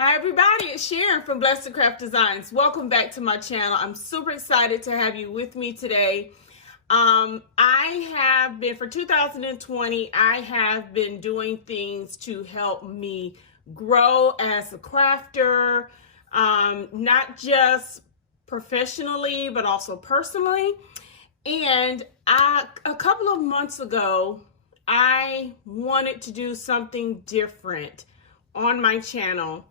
Hi everybody, it's Sharon from Blessed Craft Designs. Welcome back to my channel. I'm super excited to have you with me today. I have been, for 2020, I have been doing things to help me grow as a crafter, not just professionally, but also personally. And a couple of months ago, I wanted to do something different on my channel.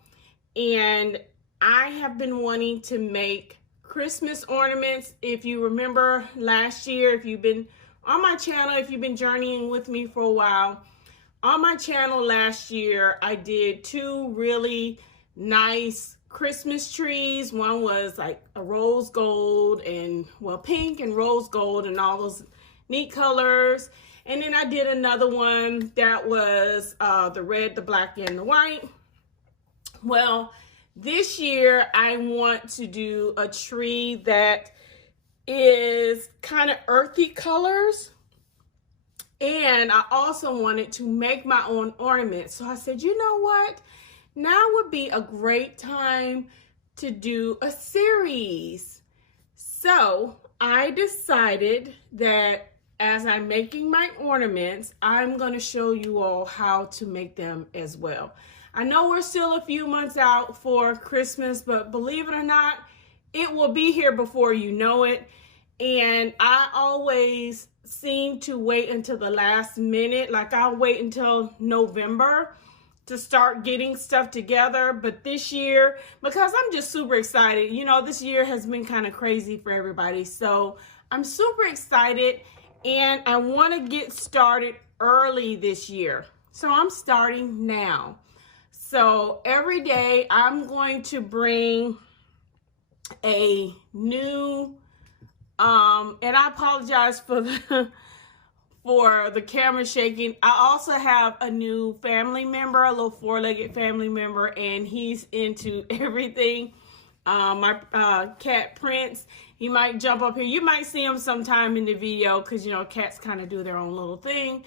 And I have been wanting to make Christmas ornaments. If you remember last year, if you've been on my channel, if you've been journeying with me for a while, on my channel last year, I did two really nice Christmas trees. One was like a rose gold and, well, pink and rose gold and all those neat colors. And then I did another one that was the red, the black, and the white. Well, this year I want to do a tree that is kind of earthy colors, and I also wanted to make my own ornaments. So I said, you know what? Now would be a great time to do a series. So I decided that as I'm making my ornaments, I'm going to show you all how to make them as well. I know we're still a few months out for Christmas, but believe it or not, it will be here before you know it. And I always seem to wait until the last minute. Like I'll wait until November to start getting stuff together. But this year, because I'm just super excited, you know, this year has been kind of crazy for everybody. So I'm super excited and I want to get started early this year. So I'm starting now. So every day I'm going to bring a new, and I apologize for the camera shaking. I also have a new family member, a little four-legged family member, and he's into everything. My cat Prince, he might jump up here. You might see him sometime in the video because, you know, cats kind of do their own little thing.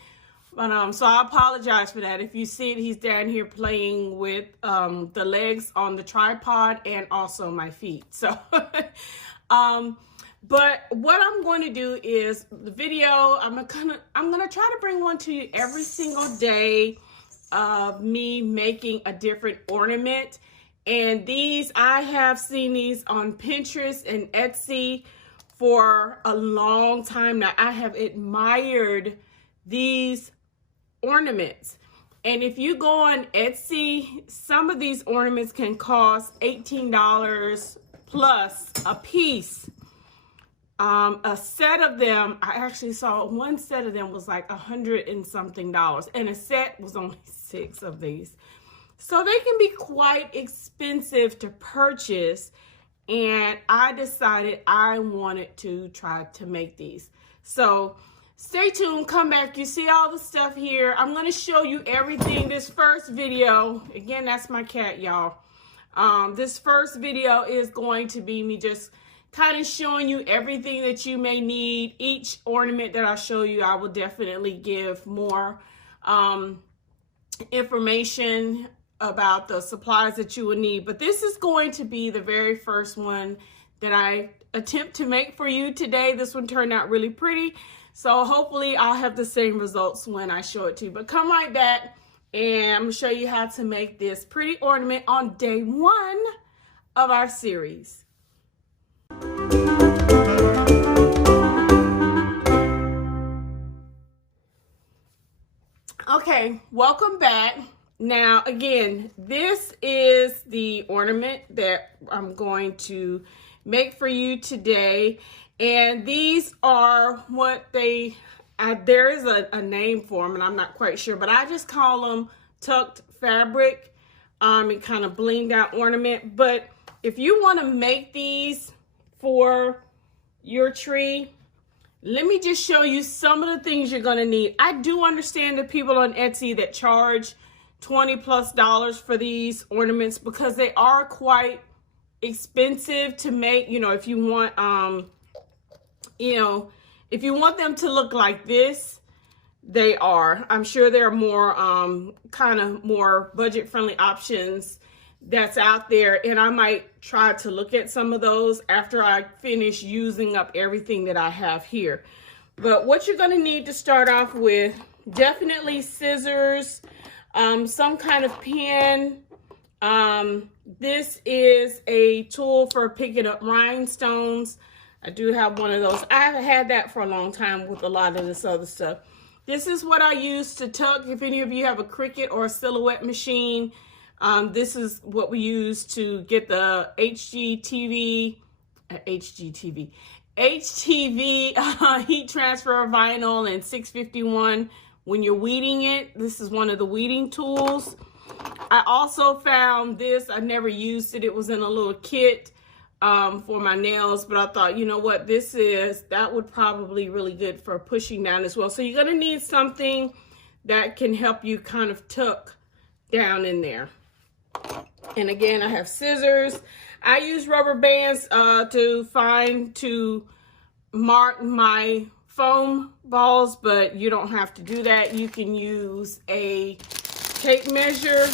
But so I apologize for that. If you see it, he's down here playing with the legs on the tripod and also my feet. So, but what I'm going to do is the video. I'm gonna try to bring one to you every single day of me making a different ornament. And these, I have seen these on Pinterest and Etsy for a long time now. I have admired these ornaments, and if you go on Etsy, some of these ornaments can cost $18 plus a piece. A set of them, I actually saw one set of them was like $100 and something, and a set was only 6 of these. So they can be quite expensive to purchase, and I decided I wanted to try to make these. So stay tuned, come back. You see all the stuff here. I'm going to show you everything. This first video, again, that's my cat, y'all. This first video is going to be me just kind of showing you everything that you may need. Each ornament that I show you, I will definitely give more information about the supplies that you will need. But this is going to be the very first one that I attempt to make for you today. This one turned out really pretty. So hopefully I'll have the same results when I show it to you. But come right back and I'm going to show you how to make this pretty ornament on day 1 of our series. Okay, welcome back. Now again, this is the ornament that I'm going to make for you today. And these are what they, there is a name for them and I'm not quite sure, but I just call them tucked fabric and kind of blinged out ornament. But if you want to make these for your tree, let me just show you some of the things you're going to need. I do understand the people on Etsy that charge $20+ for these ornaments because they are quite expensive to make. You know, if you want, if you want them to look like this, they are. I'm sure there are more kind of more budget-friendly options that's out there, and I might try to look at some of those after I finish using up everything that I have here. But what you're going to need to start off with, definitely scissors, some kind of pen. This is a tool for picking up rhinestones. I do have one of those. I've had that for a long time with a lot of this other stuff. This is what I use to tuck. If any of you have a Cricut or a Silhouette machine, this is what we use to get the HTV heat transfer vinyl and 651 when you're weeding it. This is one of the weeding tools. I also found this. I never used it. It was in a little kit for my nails, but I thought, you know what, that would probably really good for pushing down as well. So you're going to need something that can help you kind of tuck down in there. And again, I have scissors. I use rubber bands to mark my foam balls, but you don't have to do that. You can use a tape measure.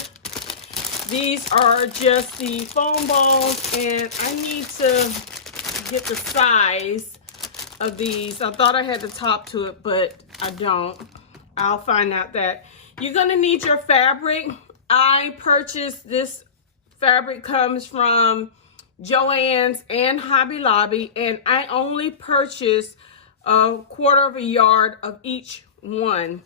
These are just the foam balls, and I need to get the size of these. I thought I had the top to it, but I don't. I'll find out that. You're gonna need your fabric. I purchased this fabric, comes from Joann's and Hobby Lobby, and I only purchased 1/4 yard of each one.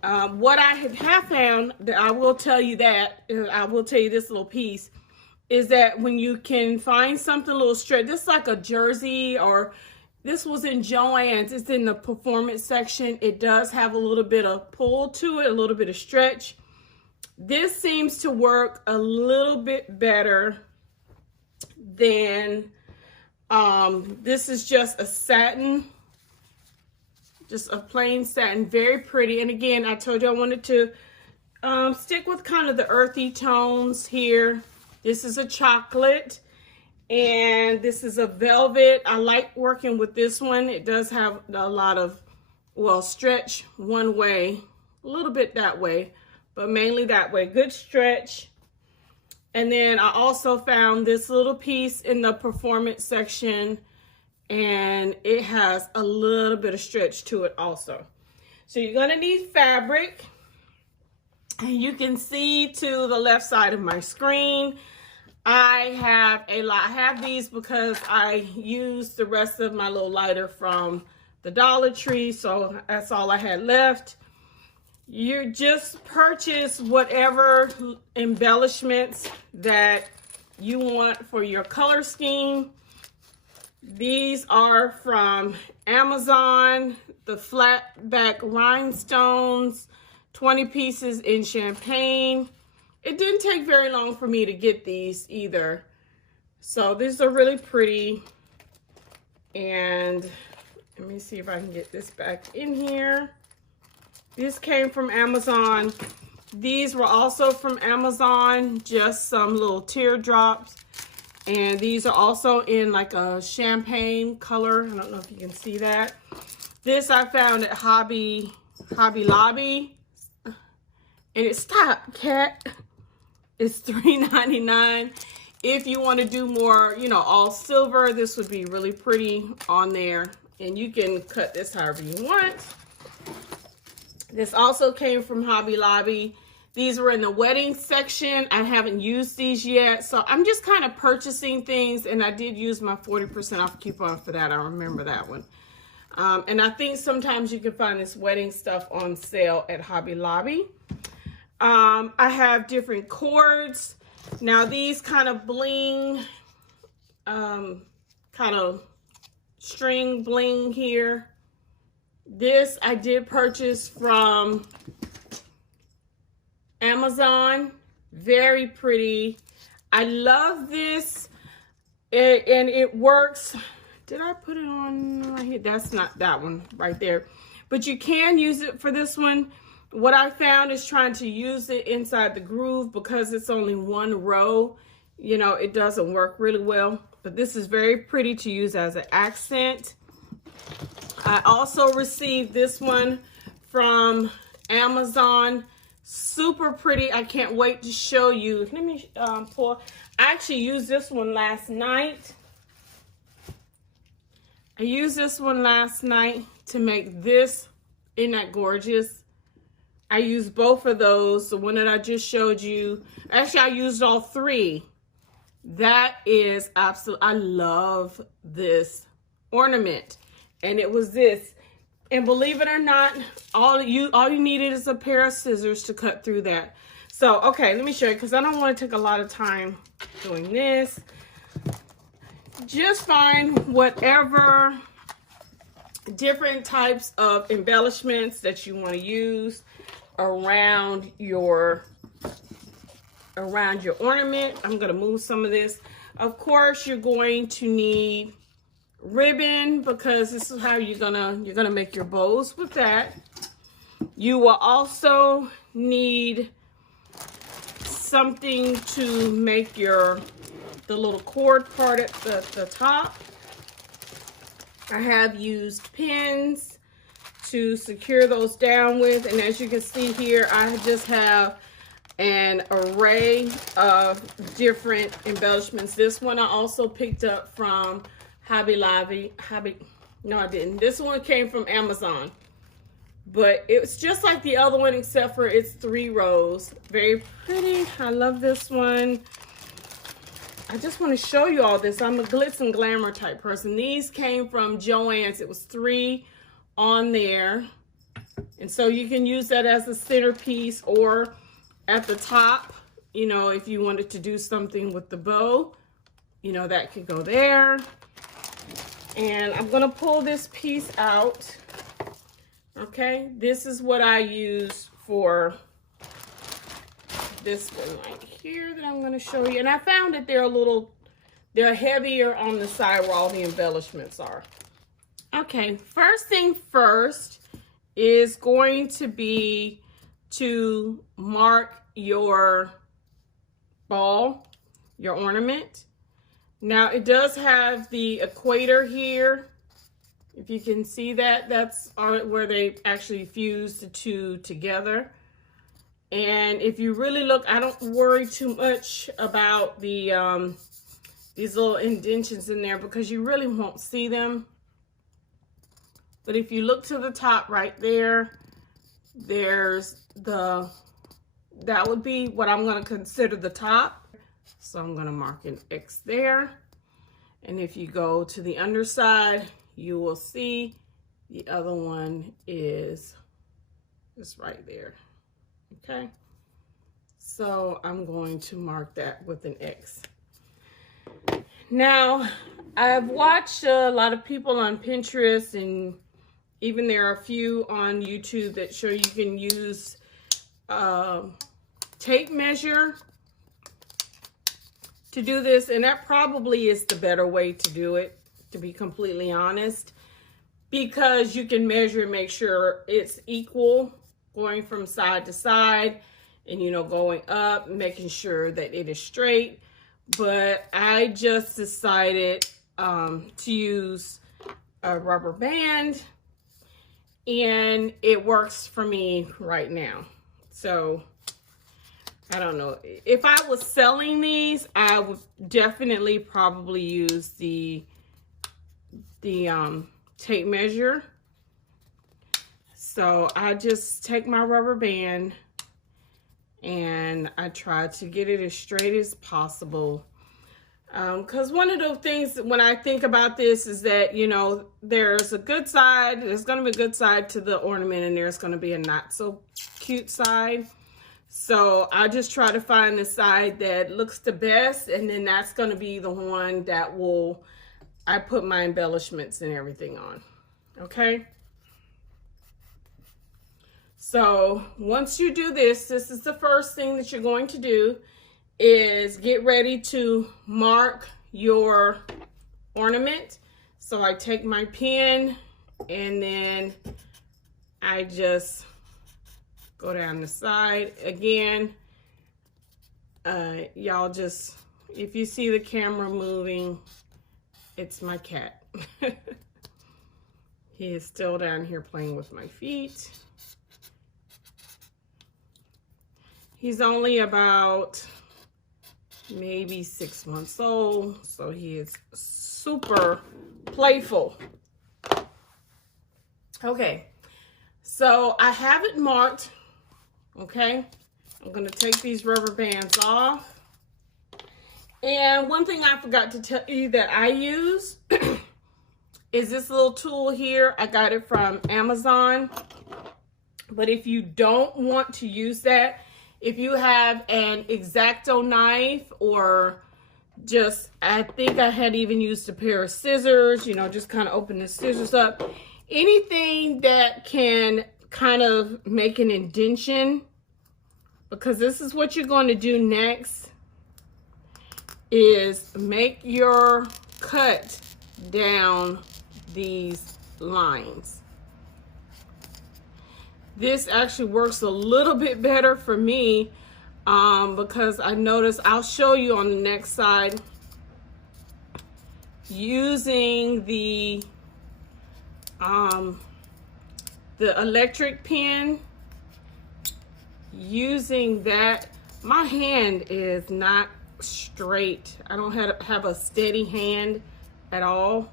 What I have found, that I will tell you that, I will tell you this little piece, is that when you can find something a little straight, this is like a jersey, or this was in Joann's, it's in the performance section. It does have a little bit of pull to it, a little bit of stretch. This seems to work a little bit better than, this is just a satin, just a plain satin, very pretty. And again, I told you I wanted to stick with kind of the earthy tones here. This is a chocolate, and this is a velvet. I like working with this one. It does have a lot of, well, stretch one way, a little bit that way, but mainly that way. Good stretch. And then I also found this little piece in the performance section, and it has a little bit of stretch to it also. So you're gonna need fabric. And you can see to the left side of my screen, I have a lot. I have these because I used the rest of my little lighter from the Dollar Tree, so that's all I had left. You just purchase whatever embellishments that you want for your color scheme. These are from Amazon, the flat back rhinestones, 20 pieces in champagne. It didn't take very long for me to get these either. So these are really pretty. And let me see if I can get this back in here. This came from Amazon. These were also from Amazon, just some little teardrops. And these are also in like a champagne color. I don't know if you can see that. This I found at Hobby Lobby. And it stopped, cat. It's $3.99. If you want to do more, you know, all silver, this would be really pretty on there. And you can cut this however you want. This also came from Hobby Lobby. These were in the wedding section. I haven't used these yet. So I'm just kind of purchasing things. And I did use my 40% off coupon for that. I remember that one. And I think sometimes you can find this wedding stuff on sale at Hobby Lobby. I have different cords. Now these kind of bling, kind of string bling here. This I did purchase from Amazon. Very pretty. I love this. And it works. Did I put it on right here? That's not that one right there. But you can use it for this one. What I found is trying to use it inside the groove, because it's only one row, you know, it doesn't work really well. But this is very pretty to use as an accent. I also received this one from Amazon, Super pretty. I can't wait to show you. Let me pull. I actually used this one last night. I used this one last night to make this. Isn't that gorgeous? I used both of those. The one that I just showed you. Actually, I used all three. That is absolute. I love this ornament. And it was this. And believe it or not, all you needed is a pair of scissors to cut through that. So, okay, let me show you, because I don't want to take a lot of time doing this. Just find whatever different types of embellishments that you want to use around your ornament. I'm going to move some of this. Of course, you're going to need ribbon, because this is how you're gonna make your bows with that. You will also need something to make the little cord part at the top. I have used pins to secure those down with, and as you can see here, I just have an array of different embellishments. This one I also picked up from Hobby Lobby. No, I didn't. This one came from Amazon, but it's just like the other one, except for it's 3 rows. Very pretty. I love this one. I just want to show you all this. I'm a glitz and glamour type person. These came from Joann's. It was 3 on there, and so you can use that as a centerpiece or at the top. You know, if you wanted to do something with the bow, you know, that could go there. And I'm going to pull this piece out. Okay, this is what I use for this one right here that I'm going to show you. And I found that they're heavier on the side where all the embellishments are. Okay, first thing first is going to be to mark your ball, your ornament. Now, it does have the equator here. If you can see that, that's where they actually fuse the 2 together. And if you really look, I don't worry too much about the these little indentions in there, because you really won't see them. But if you look to the top right there, there's that would be what I'm going to consider the top. So I'm going to mark an X there. And if you go to the underside, you will see the other one is just right there. Okay. So I'm going to mark that with an X. Now, I've watched a lot of people on Pinterest, and even there are a few on YouTube that show you can use tape measure to do this, and that probably is the better way to do it, to be completely honest, because you can measure and make sure it's equal going from side to side, and you know, going up, making sure that it is straight. But I just decided to use a rubber band, and it works for me right now. So I don't know. If I was selling these, I would definitely probably use the tape measure. So I just take my rubber band and I try to get it as straight as possible. Because one of the things when I think about this is that, you know, there's a good side, there's going to be a good side to the ornament, and there's going to be a not so cute side. So I just try to find the side that looks the best, and then that's going to be the one that I put my embellishments and everything on. Okay. So once you do this, this is the first thing that you're going to do, is get ready to mark your ornament. So I take my pen and then I just go down the side. Again, y'all just, if you see the camera moving, it's my cat. He is still down here playing with my feet. He's only about maybe 6 months old, so he is super playful. Okay, so I have it marked, okay? I'm gonna take these rubber bands off. And one thing I forgot to tell you that I use is this little tool here. I got it from Amazon. But if you don't want to use that, if you have an X-Acto knife, or just, I think I had even used a pair of scissors, you know, just kind of open the scissors up. Anything that can kind of make an indentation, because this is what you're going to do next, is make your cut down these lines. This actually works a little bit better for me because I noticed, I'll show you on the next side, using the electric pen, using that, my hand is not straight. I don't have a steady hand at all.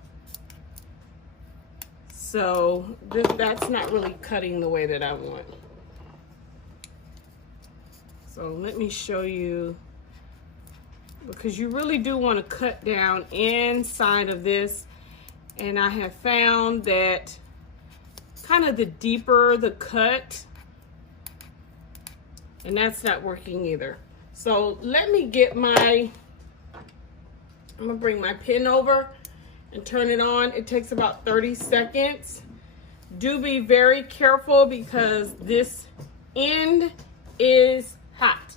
So that's not really cutting the way that I want. So let me show you, because you really do want to cut down inside of this. And I have found that kind of the deeper the cut, and that's not working either. So let me get I'm gonna bring my pen over and turn it on. It takes about 30 seconds. Do be very careful because this end is hot.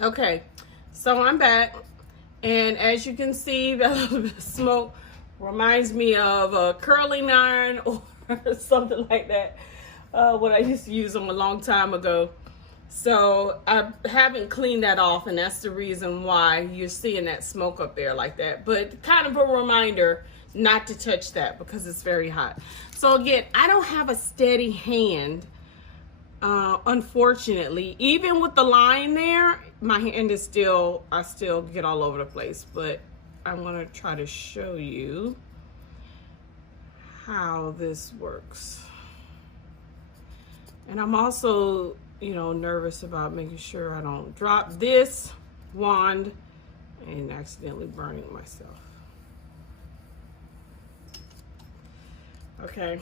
Okay, so I'm back, and as you can see, that little bit of smoke reminds me of a curling iron or something like that, what I used to use them a long time ago. So I haven't cleaned that off, and that's the reason why you're seeing that smoke up there like that. But kind of a reminder not to touch that because it's very hot. So again, I don't have a steady hand, unfortunately. Even with the line there, my hand is I still get all over the place. But I'm gonna try to show you how this works. And I'm also, you know, nervous about making sure I don't drop this wand and accidentally burning myself. Okay,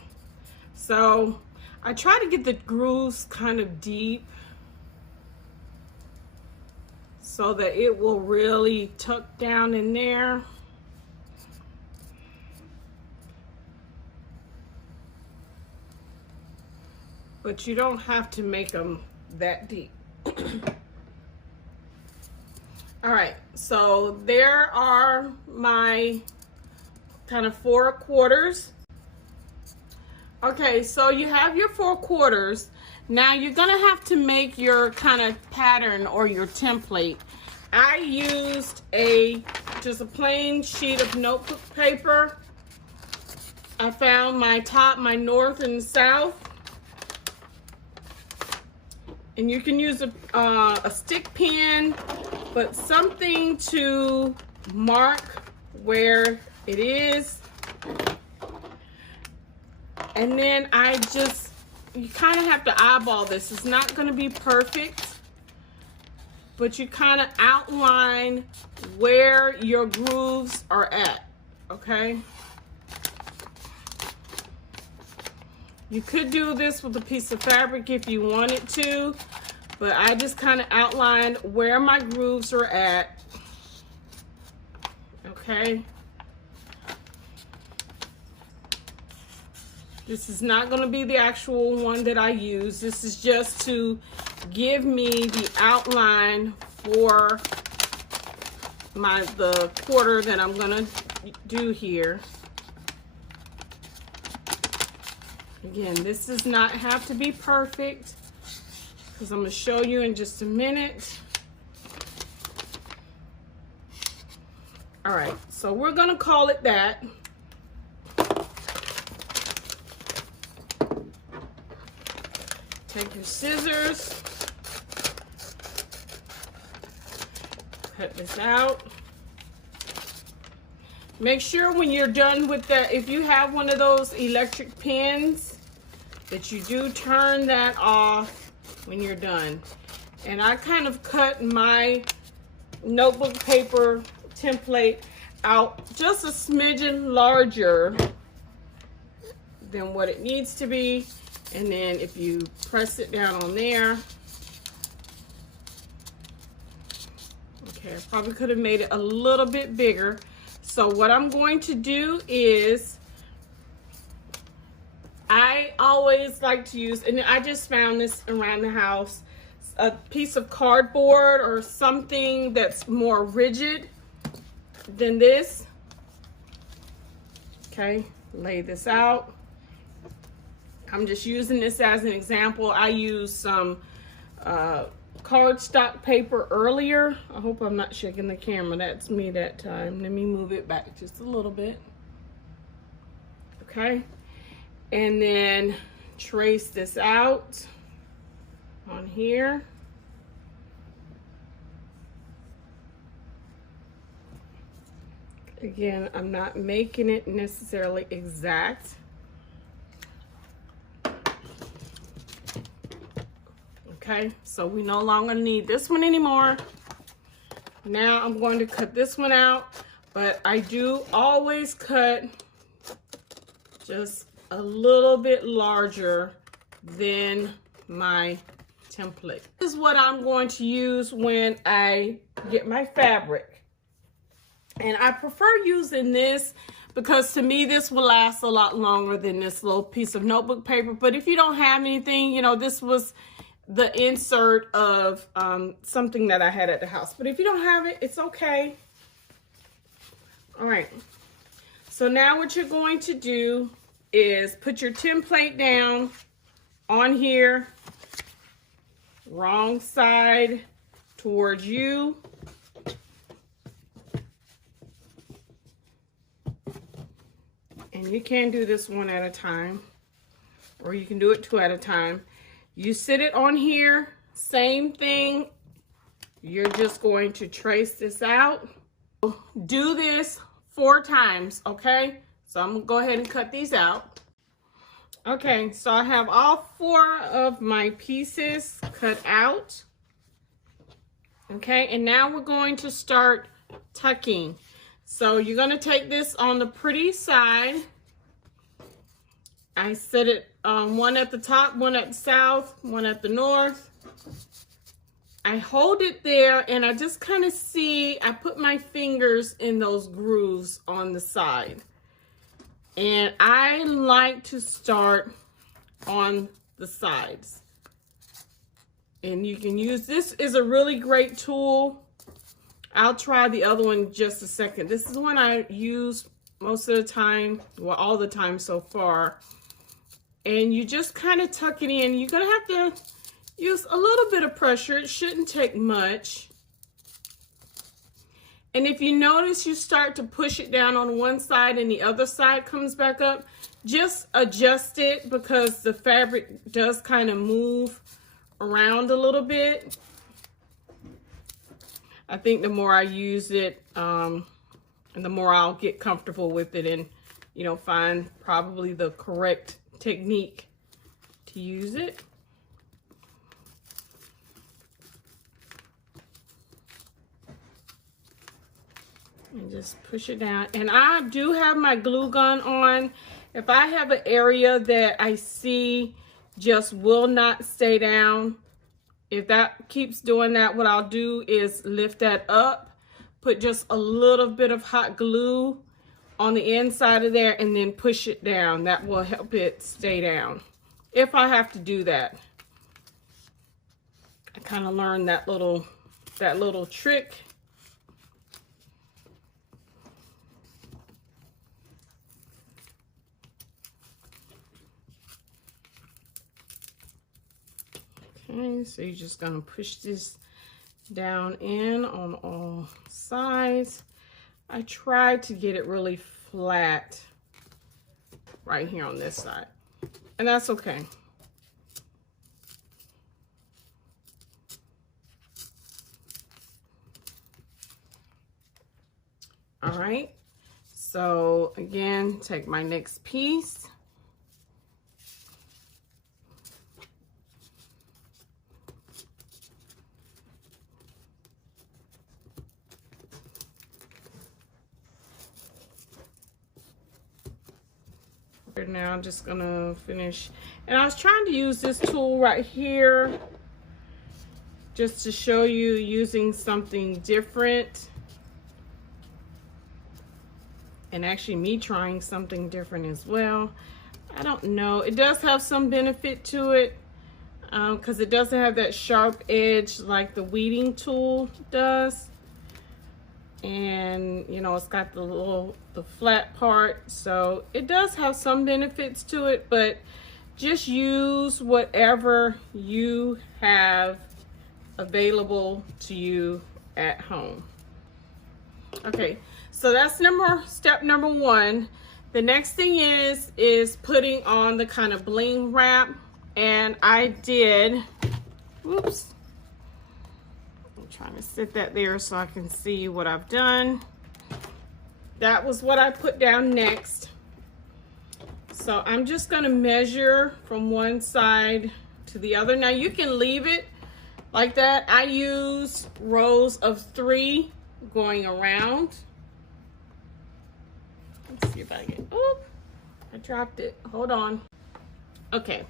so I try to get the grooves kind of deep so that it will really tuck down in there. But you don't have to make them that deep. All right, so there are my kind of 4/4. Okay, so you have your 4/4. Now you're gonna have to make your kind of pattern or your template. I used just a plain sheet of notebook paper. I found my top, my north and south. And you can use a stick pin, but something to mark where it is. And then you kind of have to eyeball this. It's not going to be perfect, but you kind of outline where your grooves are at, okay? You could do this with a piece of fabric if you wanted to, but I just kind of outlined where my grooves are at, okay? This is not going to be the actual one that I use. This is just to give me the outline for the quarter that I'm going to do here. Again, this does not have to be perfect because I'm going to show you in just a minute. All right, so we're going to call it that. Take your scissors cut this out. Make sure when you're done with that, if you have one of those electric pins, that you do turn that off when you're done. And I kind of cut my notebook paper template out just a smidgen larger than what it needs to be. And then if you press it down on there, okay, I probably could have made it a little bit bigger. So what I'm going to do is, I always like to use, and I just found this around the house, a piece of cardboard or something that's more rigid than this. Okay, lay this out. I'm just using this as an example. I used some cardstock paper earlier. I hope I'm not shaking the camera. That's me that time. Let me move it back just a little bit. Okay. And then trace this out on here. Again, I'm not making it necessarily exact. Okay, so we no longer need this one anymore. Now I'm going to cut this one out, but I do always cut just a little bit larger than my template. This is what I'm going to use when I get my fabric. And I prefer using this because to me this will last a lot longer than this little piece of notebook paper. But if you don't have anything, you know, this was the insert of something that I had at the house. But if you don't have it, it's okay. All right. So now what you're going to do is put your template down on here, wrong side towards you. And you can do this one at a time, or you can do it two at a time. You sit it on here, same thing. You're just going to trace this out. Do this 4 times, okay? So I'm gonna go ahead and cut these out. Okay, so I have all 4 of my pieces cut out. Okay, and now we're going to start tucking. So you're gonna take this on the pretty side. I set it one at the top, one at the south, one at the north. I hold it there and I just kind of see, I put my fingers in those grooves on the side. And I like to start on the sides. And you can use, this is a really great tool. I'll try the other one in just a second. This is one I use most of the time, well, all the time so far. And you just kind of tuck it in. You're gonna have to use a little bit of pressure. It shouldn't take much. And if you notice you start to push it down on one side and the other side comes back up, just adjust it because the fabric does kind of move around a little bit. I think the more I use it, and the more I'll get comfortable with it and, you know, find probably the correct technique to use it. And just push it down. And I do have my glue gun on. If I have an area that I see just will not stay down, if that keeps doing that, what I'll do is lift that up, put just a little bit of hot glue on the inside of there, and then push it down. That will help it stay down if I have to do that. I kind of learned that little trick. Okay, so you're just gonna push this down in on all sides. I tried to get it really flat right here on this side, and that's okay. All right, so again, take my next piece. Now I'm just gonna finish, and I was trying to use this tool right here just to show you using something different, and actually me trying something different as well. I don't know, it does have some benefit to it because it doesn't have that sharp edge like the weeding tool does, and you know, it's got the flat part, so it does have some benefits to it, but just use whatever you have available to you at home. Okay, so that's step number one. The next thing is putting on the kind of bling wrap, and I did, whoops, I'm trying to sit that there so I can see what I've done. That was what I put down next. So I'm just gonna measure from one side to the other. Now you can leave it like that. I use rows of 3 going around. Let's see if I can, oh, I dropped it, hold on. Okay,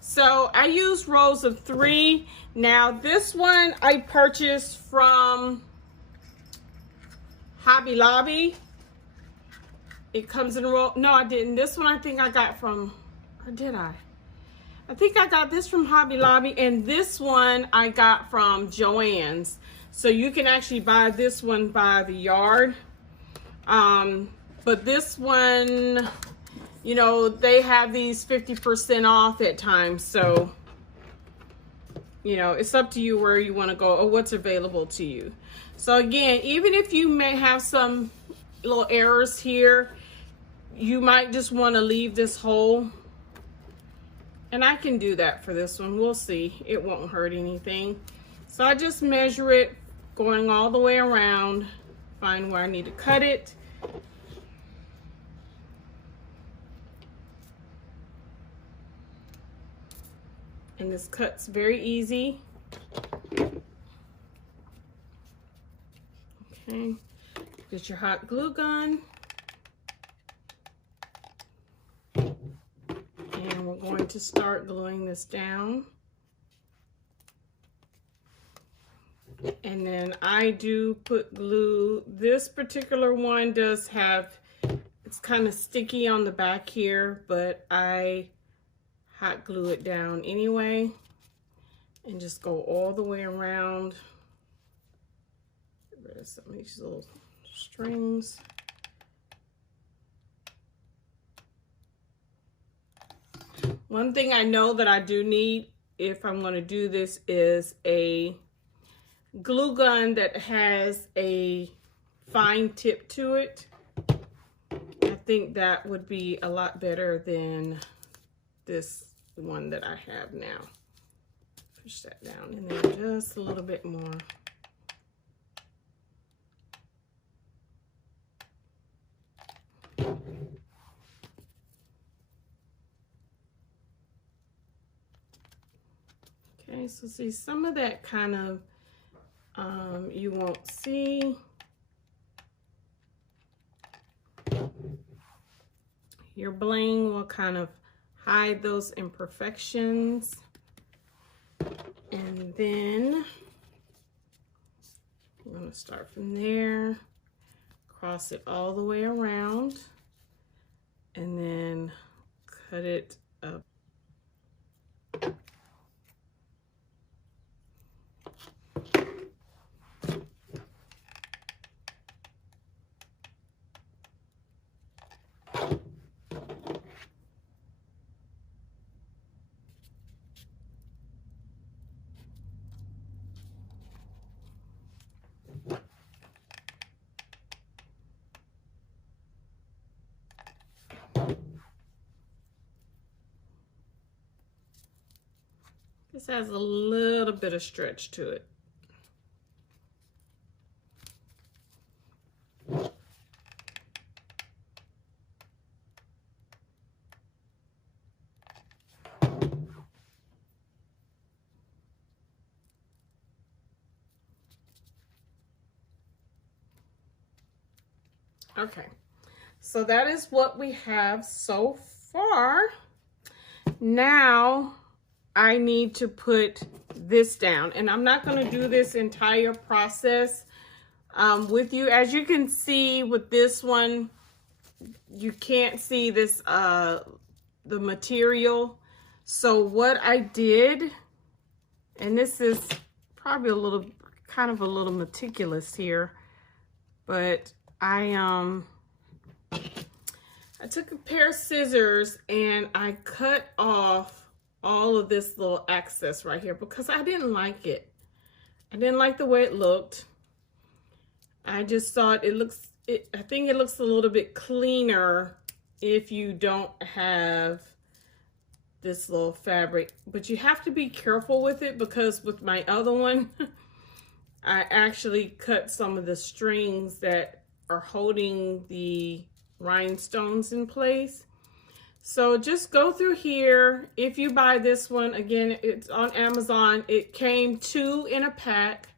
so I use rows of 3. Now this one I purchased from Hobby Lobby. It comes in a roll. No, I didn't. This one I think I got from, or did I? I think I got this from Hobby Lobby, and this one I got from Joann's. So you can actually buy this one by the yard. But this one, you know, they have these 50% off at times. So, you know, it's up to you where you want to go or what's available to you. So again, even if you may have some little errors here, you might just want to leave this hole, and I can do that for this one. We'll see, it won't hurt anything. So I just measure it going all the way around, find where I need to cut it, and this cut's very easy. Okay, get your hot glue gun. And we're going to start gluing this down. And then I do put glue. This particular one does have, it's kind of sticky on the back here, but I hot glue it down anyway and just go all the way around. Get rid of some of these little strings. One thing I know that I do need if I'm going to do this is a glue gun that has a fine tip to it. I think that would be a lot better than this one that I have now. Push that down in there just a little bit more. Okay, so see some of that kind of you won't see. Your bling will kind of hide those imperfections. And then I'm going to start from there, cross it all the way around, and then cut it up. This has a little bit of stretch to it. Okay, so that is what we have so far. Now I need to put this down, and I'm not going to do this entire process with you. As you can see with this one, you can't see this the material. So what I did, and this is probably a little kind of a little meticulous here, but I took a pair of scissors and I cut off all of this little excess right here because I didn't like it. I didn't like the way it looked. I just thought I think it looks a little bit cleaner if you don't have this little fabric, but you have to be careful with it because with my other one, I actually cut some of the strings that are holding the rhinestones in place. So just go through here. If you buy this one, again, it's on Amazon. It came 2 in a pack.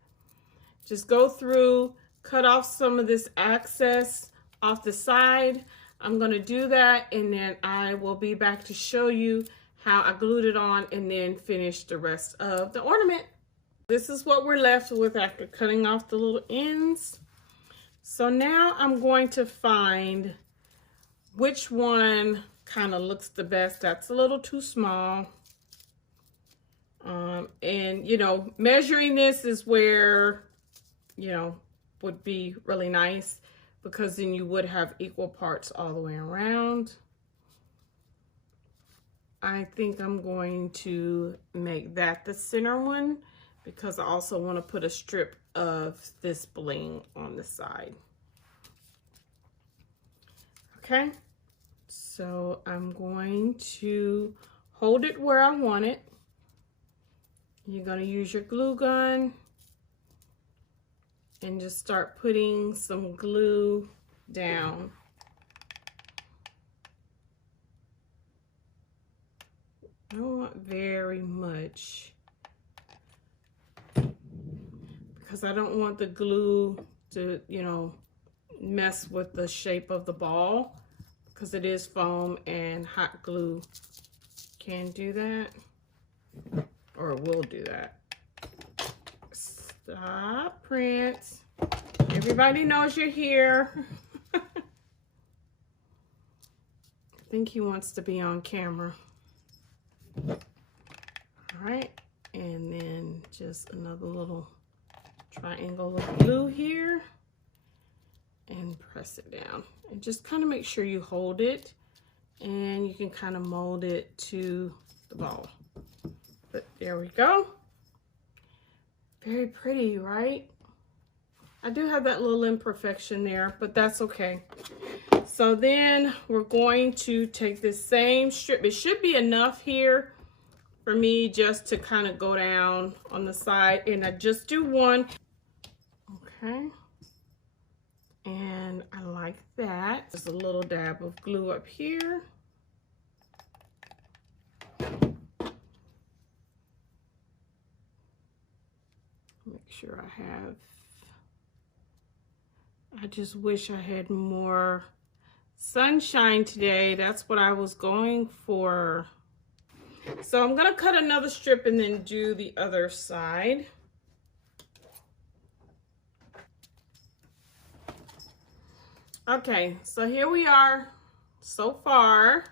Just go through, cut off some of this excess off the side. I'm going to do that, and then I will be back to show you how I glued it on and then finish the rest of the ornament. This is what we're left with after cutting off the little ends. So now I'm going to find which one kind of looks the best. That's a little too small. And, you know, measuring this is where, you know, would be really nice because then you would have equal parts all the way around. I think I'm going to make that the center one because I also want to put a strip of this bling on the side. Okay, so I'm going to hold it where I want it. You're going to use your glue gun and just start putting some glue down. I don't want very much because I don't want the glue to, you know, mess with the shape of the ball because it is foam and hot glue can do that, or it will do that. Stop, Prince. Everybody knows you're here. I think he wants to be on camera. All right, and then just another little triangle of glue here and press it down, and just kind of make sure you hold it, and you can kind of mold it to the ball. But there we go. Very pretty, right? I do have that little imperfection there, but that's okay. So then we're going to take this same strip. It should be enough here for me just to kind of go down on the side, and I just do one. Okay. And I like that. Just a little dab of glue up here. Make sure I have, I just wish I had more sunshine today. That's what I was going for. So I'm gonna cut another strip and then do the other side. Okay, so here we are so far,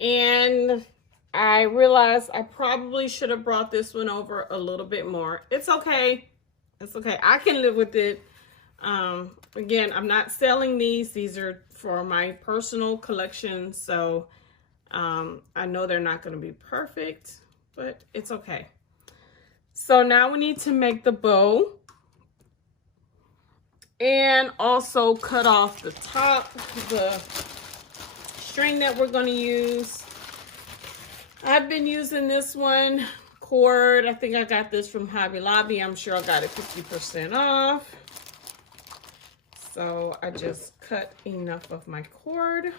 and I realized I probably should have brought this one over a little bit more. It's okay. It's okay. I can live with it. Again, I'm not selling these. These are for my personal collection, so I know they're not going to be perfect, but it's okay. So now we need to make the bow and also cut off the top, the string that we're going to use. I've been using this one cord. I think I got this from Hobby Lobby. I'm sure I got it 50% off. So I just cut enough of my cord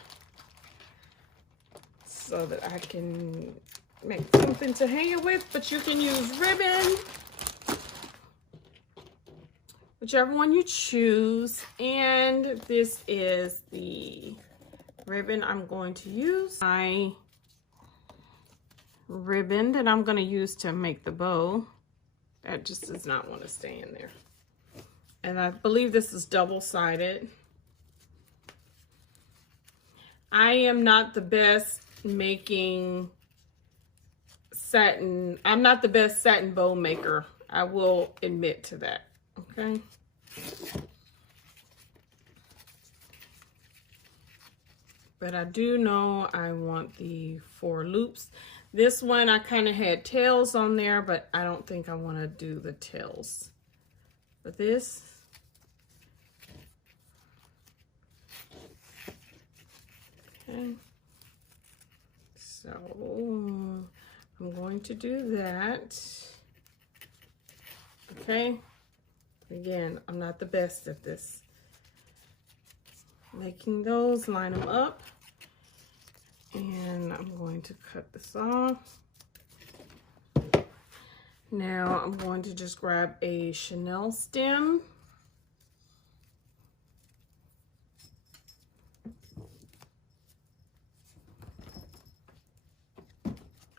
so that I can make something to hang it with, but you can use ribbon whichever one you choose. And this is the ribbon I'm going to use. My ribbon that I'm going to use to make the bow. That just does not want to stay in there. And I believe this is double-sided. I am not the best making satin. I'm not the best satin bow maker. I will admit to that. Okay. But I do know I want the 4 loops. This one I kind of had tails on there, but I don't think I want to do the tails for this. Okay. So I'm going to do that. Okay. Again, I'm not the best at this. Making those, line them up. And I'm going to cut this off. Now I'm going to just grab a chenille stem.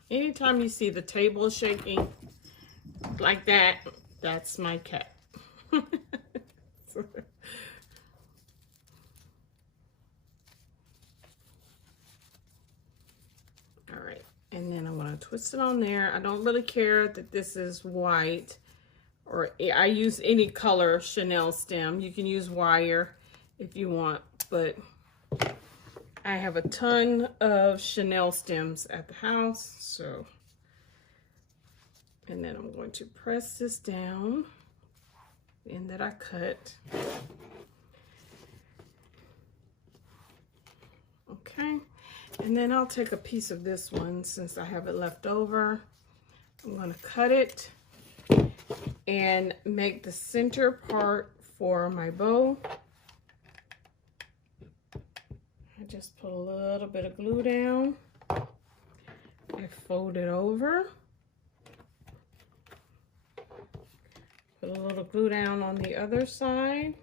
Anytime you see the table shaking like that, that's my cat. All right, and then I want to twist it on there. I don't really care that this is white, or I use any color chenille stem. You can use wire if you want, but I have a ton of chenille stems at the house, so. And then I'm going to press this down, the end that I cut. Okay, and then I'll take a piece of this one since I have it left over. I'm going to cut it and make the center part for my bow. I just put a little bit of glue down. I fold it over. Put a little glue down on the other side.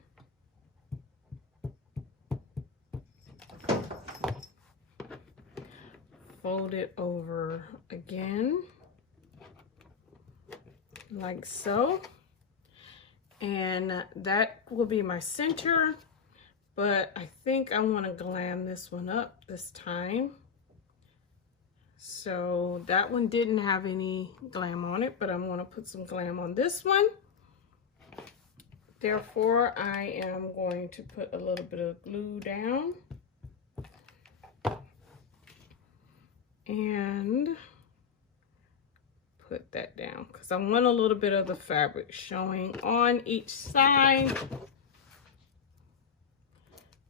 Fold it over again, like so. And that will be my center, but I think I want to glam this one up this time. So that one didn't have any glam on it, but I'm going to put some glam on this one. Therefore, I am going to put a little bit of glue down and put that down because I want a little bit of the fabric showing on each side.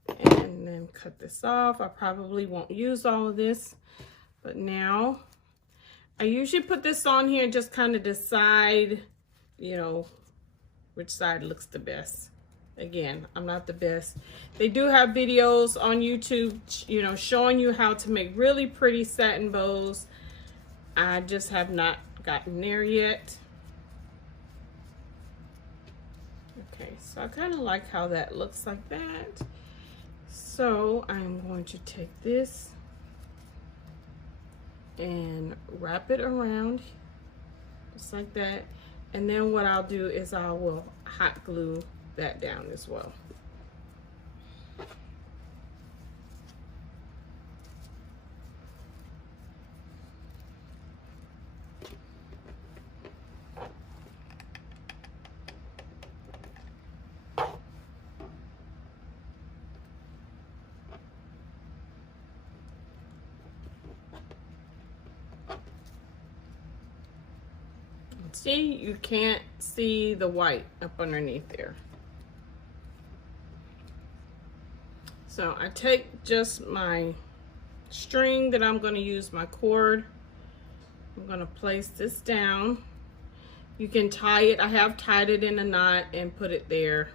And then cut this off. I probably won't use all of this, but now I usually put this on here and just kind of decide, you know, which side looks the best. Again, I'm not the best. They do have videos on YouTube, you know, showing you how to make really pretty satin bows. I just have not gotten there yet. Okay, so I kind of like how that looks like that. So I'm going to take this and wrap it around just like that. And then what I'll do is I will hot glue that down as well. See, you can't see the white up underneath there. So I take just my string that I'm going to use, my cord. I'm going to place this down. You can tie it. I have tied it in a knot and put it there.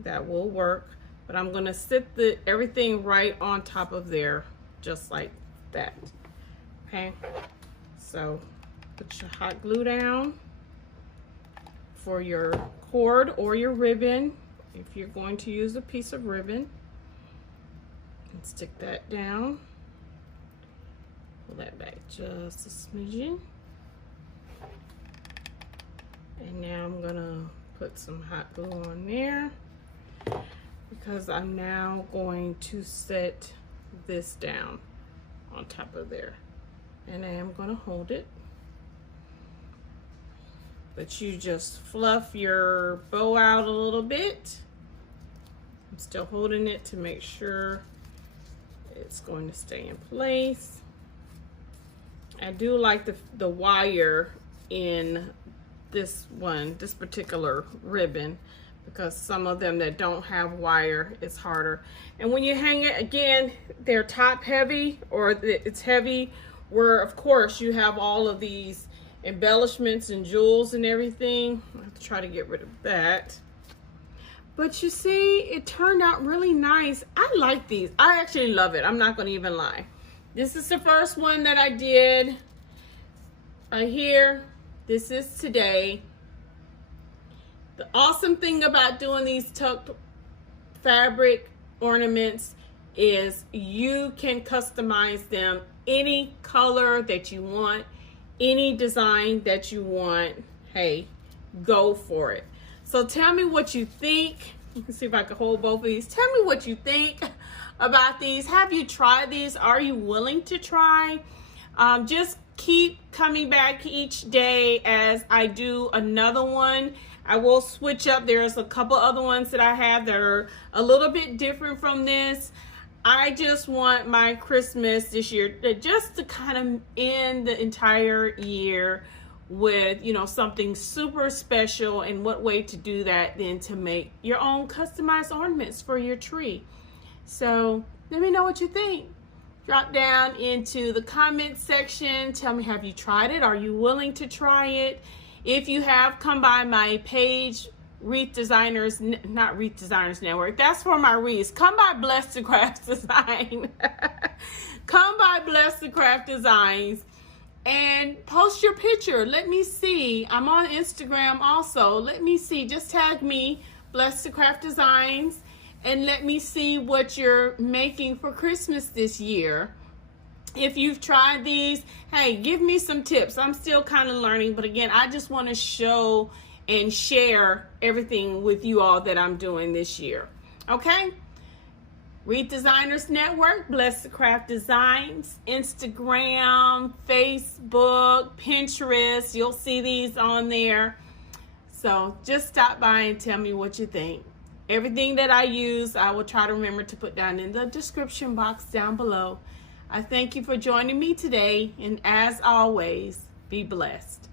That will work. But I'm going to sit everything right on top of there, just like that. Okay. So put your hot glue down, for your cord or your ribbon, if you're going to use a piece of ribbon. And stick that down. Pull that back just a smidgen. And now I'm gonna put some hot glue on there because I'm now going to set this down on top of there. And I am gonna hold it. But you just fluff your bow out a little bit. I'm still holding it to make sure it's going to stay in place. I do like the wire in this particular ribbon, because some of them that don't have wire, it's harder. And when you hang it, again, they're top heavy, or it's heavy, where of course you have all of these embellishments and jewels and everything. I have to try to get rid of that. But you see, it turned out really nice. I like these. I actually love it. I'm not going to even lie. This is the first one that I did right here. This is today. The awesome thing about doing these tucked fabric ornaments is you can customize them any color that you want, any design that you want. Hey, go for it. So tell me what you think. You can see if I can hold both of these. Tell me what you think about these. Have you tried these? Are you willing to try? Just keep coming back each day as I do another one. I will switch up. There's a couple other ones that I have that are a little bit different from this. I just want my Christmas this year just to kind of end the entire year with, you know, something super special. And what way to do that than to make your own customized ornaments for your tree. So let me know what you think. Drop down into the comment section. Tell me, have you tried it? Are you willing to try it? If you have, come by my page, Wreath Designers, not Wreath Designers Network. That's for my wreaths. Come by Bless the Craft Design. Come by Bless the Craft Designs and post your picture. Let me see. I'm on Instagram also. Let me see. Just tag me, Bless the Craft Designs, and let me see what you're making for Christmas this year. If you've tried these, hey, give me some tips. I'm still kind of learning, but again, I just want to show and share everything with you all that I'm doing this year. Okay? Wreath Designers Network, Bless the Craft Designs, Instagram, Facebook, Pinterest. You'll see these on there. So just stop by and tell me what you think. Everything that I use, I will try to remember to put down in the description box down below. I thank you for joining me today, and as always, be blessed.